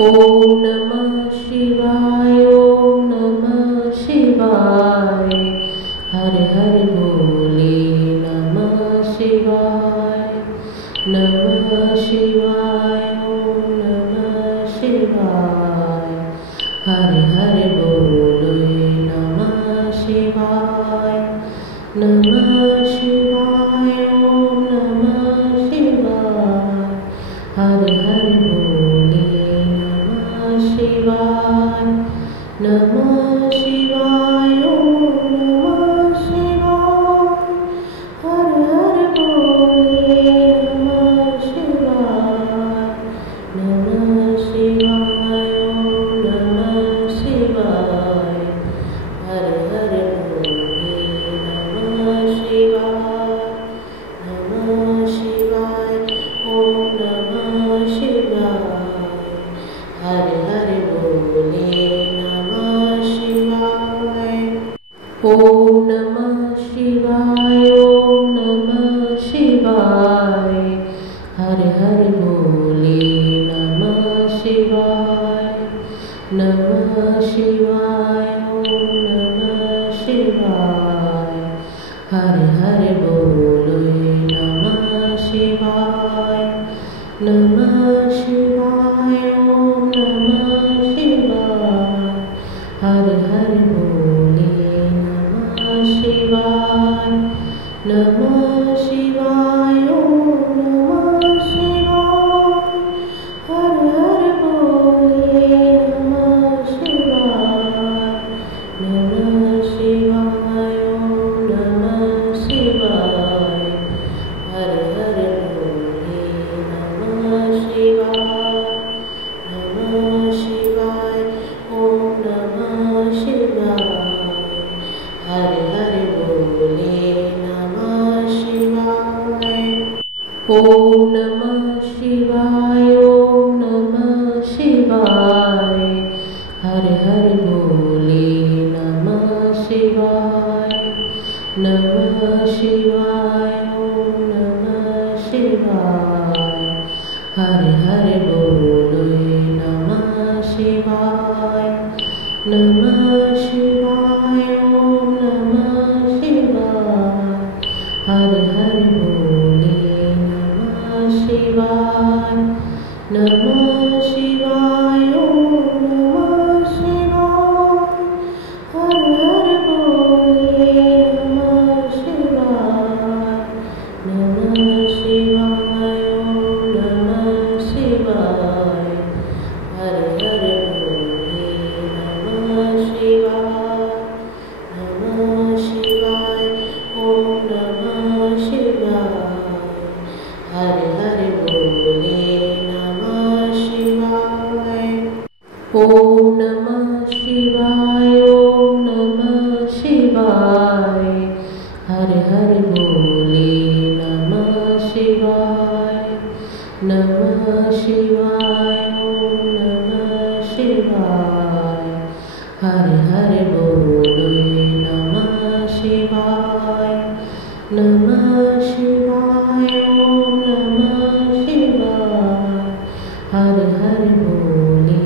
ओम नमः शिवाय। ओम नमः शिवाय। हर हर बोले नमः शिवाय। नमः शिवाय। ओम नमः शिवाय। हर हर बोले नमः शिवाय। नमः शिवाय। ओम नमः शिवाय। हर हर बोले नमः शिवाय। नमः शिवाय। ओम नमः शिवाय। हर हर बोले नमः शिवाय। नमः शिवाय। ओम नमः शिवाय। हर हर बोले नमः शिवाय। नमः शिवाय। ओम नमः शिवाय। हर हर बोले नमः शिवाय। ओम नमः शिवाय। ओम नमः शिवाय। हर हर बोले नमः शिवाय। नमः शिवाय। ओम नमः शिवाय। हर हर बोले नमः शिवाय। नमः शिवाय। ओम नमः शिवाय। हर हर बोले नमः शिवाय। नमः शिवाय। ओम नमः शिवाय। हर हर बोले नमः शिवाय। नमः शिवाय। ओम नमः शिवाय। हर हर बोले नमः शिवाय। नमः शिवाय। ओम नमः शिवाय। हर हर बोले नमः शिवाय। ओम नमः शिवाय। ओम नमः शिवाय। हर हर बोले नमः शिवाय। नमः शिवाय। ओम नमः शिवाय। हर हर बोले नमः शिवाय। नमः शिवाय। ओम नमः शिवाय। हर हर बोले नमः शिवाय। नमः शिवाय। ओम नमः शिवाय। हर हर बोले नमः शिवाय। नमः शिवाय। ओम नमः शिवाय। हर हर बोले नमः शिवाय। नमः शिवाय। ओम नमः शिवाय। हर हर बोले नमः शिवाय। ओम नमः शिवाय। ओम नमः शिवाय। हर हर बोले नमः शिवाय। नमः शिवाय। ओम नमः शिवाय। हर हर बोले नमः शिवाय। नमः शिवाय। ओम नमः शिवाय। हर हर बोले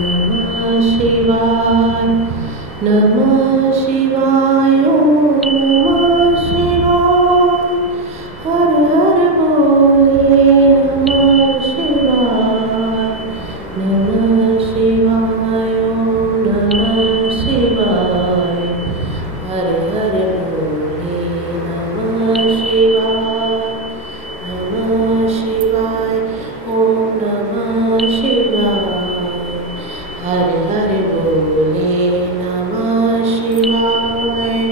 नमः शिवाय। नमः शिवाय। ओम नमः शिवाय। हर हर बोले नमः शिवाय। नमः शिवाय। ओम नमः शिवाय। हर हर बोले नमः शिवाय। नमः शिवाय। ओम नमः शिवाय। हर हर बोले नमः शिवाय।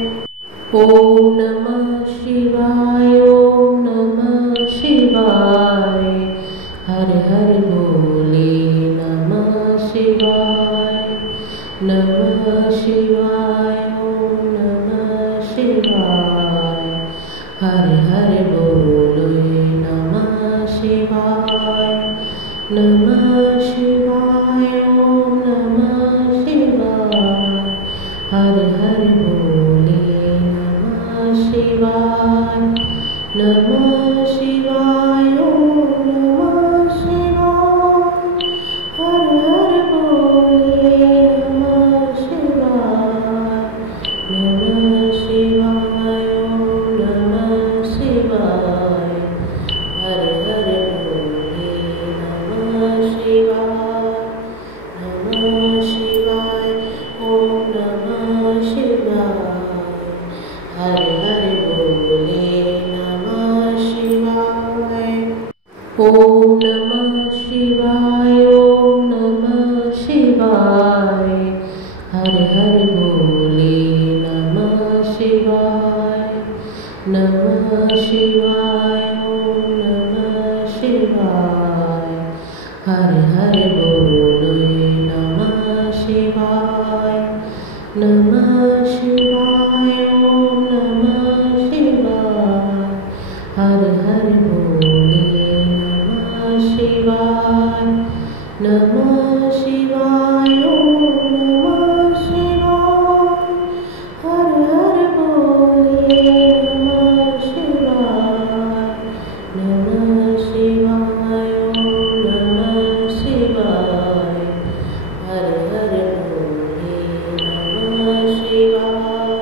ओम नमः शिवाय। ओम नमः शिवाय। हर हर बोले नमः शिवाय। नमः शिवाय। ओम नमः शिवाय। हर हर बोले नमः शिवाय। नमः शिवाय। ओम नमः शिवाय। हर हर बोले नमः शिवाय। नमः शिवाय। ओम नमः शिवाय। हर हर नमः शिवाय ओम नमः शिवाय हर हर बोले नमः शिवाय नमः शिवाय ओम नमः शिवाय हर हर बोले नमः शिवाय नमः शिवाय ओम नमः शिवाय हर हर बोले नमः शिवाय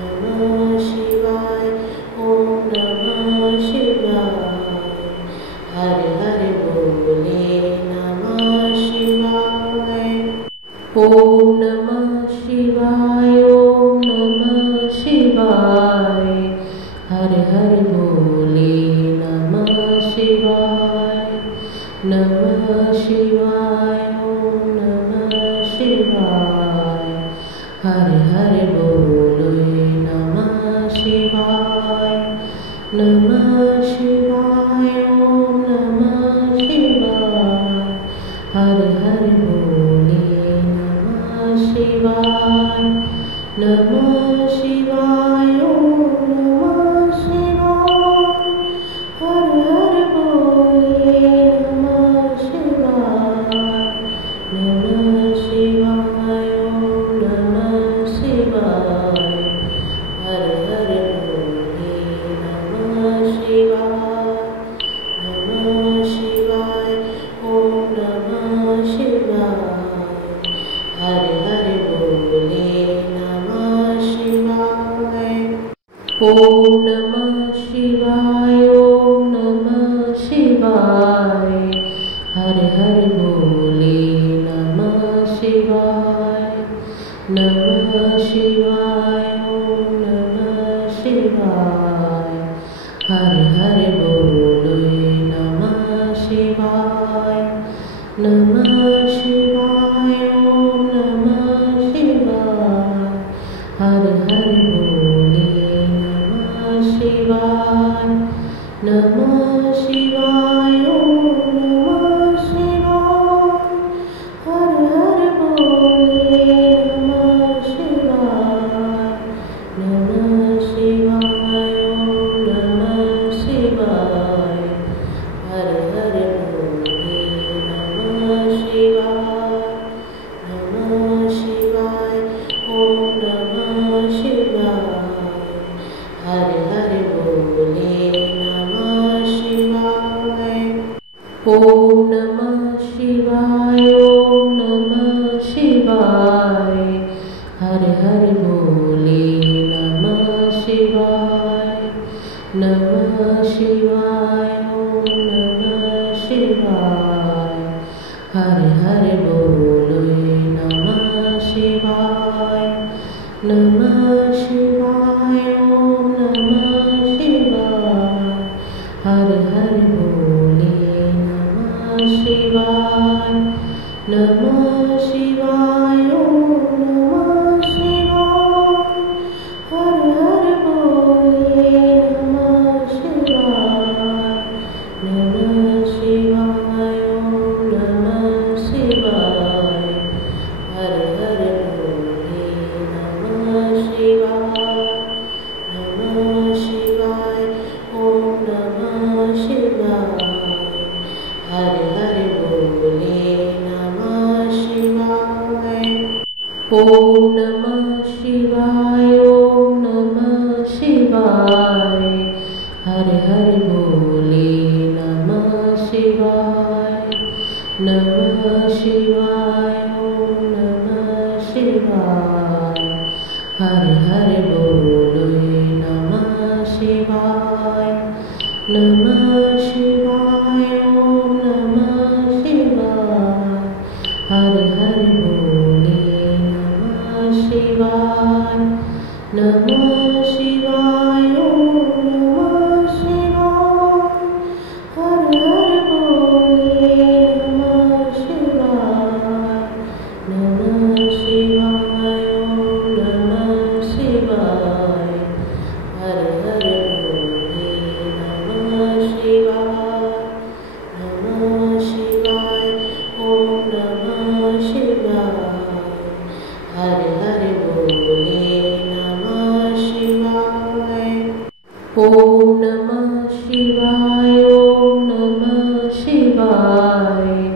नमः शिवाय ओम नमः शिवाय हर हर बोले नमः शिवाय ओम नमः शिवाय ओम नमः शिवाय हर हर बोले नमः शिवाय नमः शिवाय ओम नमः शिवाय हर हर बोले नमः शिवाय नमः शिवाय ओम नमः शिवाय हर हर बोले नमः शिवाय नमः शिवाय ओम नमः शिवाय हर हर बोले नमः शिवाय नमः शिवाय ओम नमः शिवाय हर हर बोले नमः शिवाय नमः शिवाय ओम नमः शिवाय हर हर बोले नमः शिवाय ओम नमः शिवाय ओम नमः शिवाय हर हर बोले नमः शिवाय नमः शिवाय ओम नमः शिवाय हर हर बोले नमः शिवाय नमः शिवाय ओम नमः शिवाय हर हर बोले नमः शिवाय नमः शिवाय ओम नमः शिवाय हर हर बोले नमः शिवाय नमः शिवाय ओम नमः शिवाय हर हर बोले नमः शिवाय नमः शिवाय ओम नमः शिवाय हर हर बोले नमः शिवाय ओम नमः शिवाय ओम नमः शिवाय हर हर बोले नमः शिवाय नमः शिवाय ओम नमः शिवाय हर हर बोले नमः शिवाय नमः शिवाय ओम नमः शिवाय हर हर बोले नमः शिवाय नमः शिवाय ओम नमः शिवाय हर हर बोले नमः शिवाय नमः शिवाय ओम नमः शिवाय हर हर बोले नमः शिवाय नमः शिवाय ओम नमः शिवाय हर हर बोले नमः शिवाय ओम नमः शिवाय ओम नमः शिवाय हर हर बोले नमः शिवाय नमः शिवाय ओम नमः शिवाय हर हर बोले नमः शिवाय नमः शिवाय ओम नमः शिवाय हर हर बोले नमः शिवाय नमः शिवाय ओम नमः शिवाय हर हर बोले नमः शिवाय नमः शिवाय ओम नमः शिवाय हर हर बोले नमः शिवाय नमः शिवाय ओम नमः शिवाय हर हर Om Namah Shivaya, Om Namah Shivaya,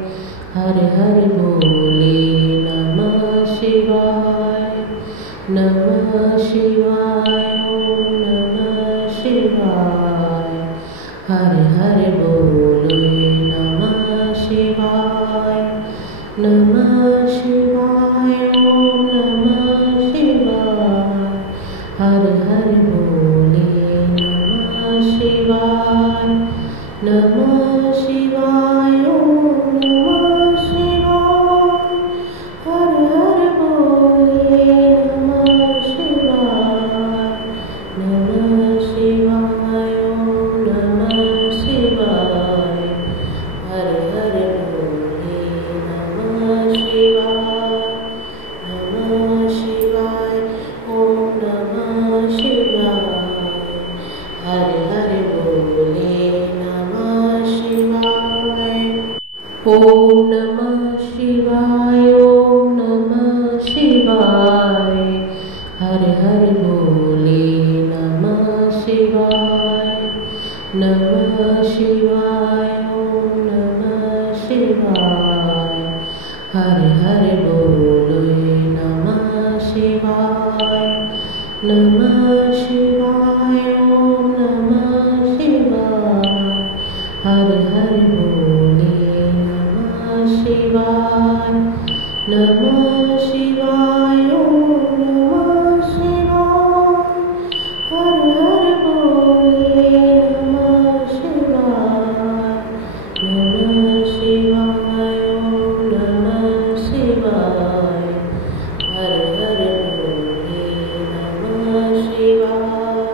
Hare Hare Bole Namah Shivaya, Namah Shivaya, Om Namah Shivaya, Hare Hare Bole Namah Shivaya, Namah Shivaya, Om Namah Shivaya, Hare Hare Bole Namah Shivaya, Namah Shivaya, Om Namah Shivaya, Hare Hare Bole Namah Shivaya, Namah Shivaya, Om Namah Shivaya, Hare Hare Bole Namah Shivaya, Namah Shivaya, Om Namah Shivaya, Hare Hare Bole Namah Shivaya. Om Namah Shivaya, Om Namah Shivaya, Hare Hare Bole Namah Shivaya, Namah Shivaya, Om Namah Shivaya, Hare Hare Bole Namah Shivaya, Namah Shivaya, Om Namah Shivaya, Hare Hare Bole Namah Shivaya, Namah Shivaya, Om Namah Shivaya, Hare Hare Bole Namah Shivaya, Namah Shivaya, Om Namah Shivaya, Hare Hare Bole Namah Shivaya,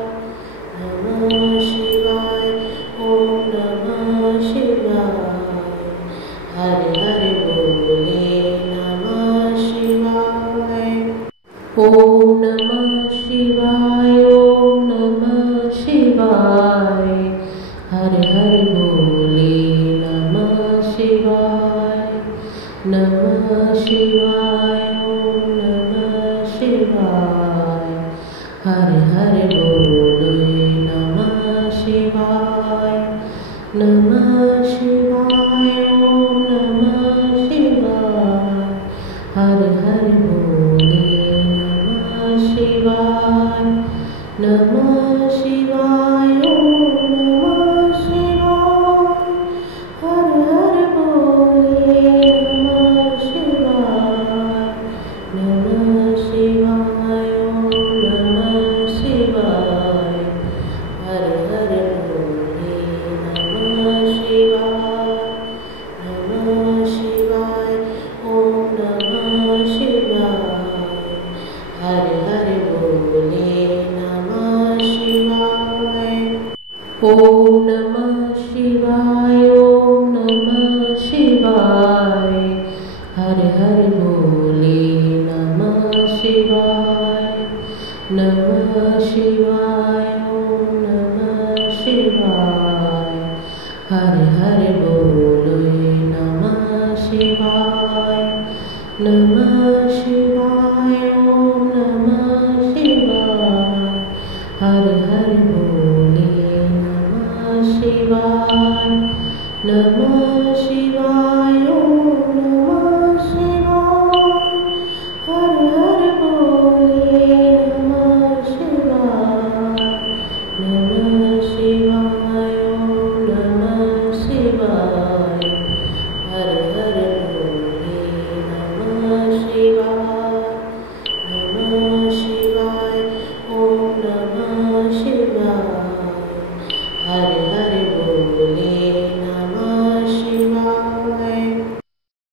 Namah Shivaya, Om Namah Shivaya, Hare Hare Bole Namah Shivaya. Om Namah Shivaya, Om Namah Shivaya, Hare Hare Bole Namah Shivaya, Namah Shivaya, Om Namah Shivaya, Hare Hare Bole Namah Shivaya, Namah Shivaya, Om Namah Shivaya, Hare Hare Bole Namah Shivaya, Namah Shivaya, Om Namah Shivaya, Hare Hare Bole Namah Shivaya, Namah Shivaya, Om Namah Shivaya, Hare Hare Bole Namah Shivaya, Namah Shivaya, Om Namah Shivaya, Hare Hare Bole Namah Shivaya. Om Namah Shivaya, Om Namah Shivaya, Hare Hare Bole Namah Shivaya, Namah Shivaya, Om Namah Shivaya, Hare Hare Bole Namah Shivaya, Namah Shivaya.